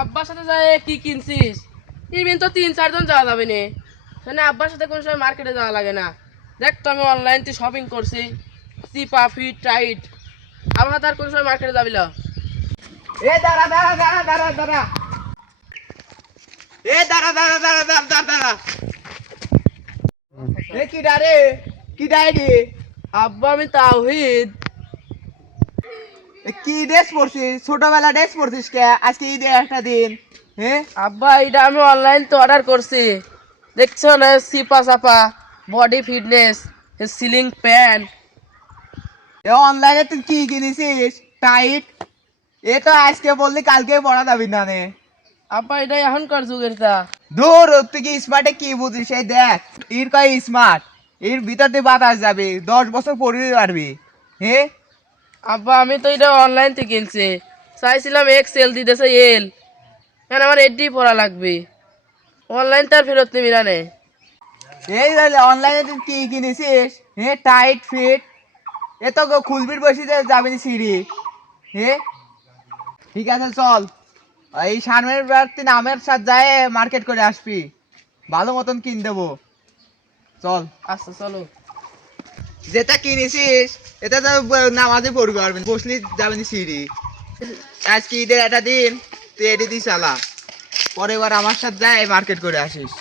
আব্বার সাথে যায় কি কিনছিস? ইমিন তো 3-4 জন যাওয়া যাবে নে। মানে আব্বার সাথে কোন সময় মার্কেটে যাওয়া লাগে না। দেখ তো আমি অনলাইন তে শপিং করছি, চিপা ফিট টাইট। আবার তার কোন সময় মার্কেটে যাবি না? এ দাঁড়া দাঁড়া দাঁড়া দাঁড়া দাঁড়া এ দাঁড়া দাঁড়া দাঁড়া দাঁড়া দাঁড়া দাঁড়া এ কি ডারে কি ডাইরি আব্বা আমি তাওহিদ। কি ড্রেস পরছিস? ছোটবেলা ড্রেস পরছিস কে? আজকে ঈদের একটা দিন। হ্যাঁ আব্বা এটা আমি অনলাইন তো অর্ডার করছি। দেখছো না চিপা চাপা বডি ফিটনেস সিলিং প্যান্ট। অনলাইনে তুই কি কিনেছিস? টাইট? এ তো আজকে বললি কালকে পড়া যাবি না নে। আব্বা এটা এখনকার যুগের তা। দূর তুই কি স্মার্টে কি বুঝিস? এই দেখ এর কয় স্মার্ট, এর ভিতর দিয়ে বাতাস যাবে, 10 বছর পরে পারবি। হ্যাঁ আব্বা আমি তো এটা অনলাইন থেকে কিনছি, চাইছিলাম এক্সেল দিতেছে এল, এখন আমার এডি পড়া লাগবে। অনলাইন তার ফেরত নিবি না নে? এই অনলাইনে তুই কি কিনেছিস? হ্যাঁ টাইট ফিট, এ তো খুলবির বসে যাবি না সিঁড়ি। হ্যাঁ ঠিক আছে চল, এই সামনের বার তুই নামের সাথে যায় মার্কেট করে আসবি, ভালো মতন কিন দেবো। চল আচ্ছা চলো। যেটা কিনেছিস এটা তো নামাজে পড়বি, পারবি বসলি যাবি না সিঁড়ি। আজকে ঈদের একটা দিন, তুই এটি দিয়ে চালা, পরের বার আমার সাথে যায় মার্কেট করে আসিস।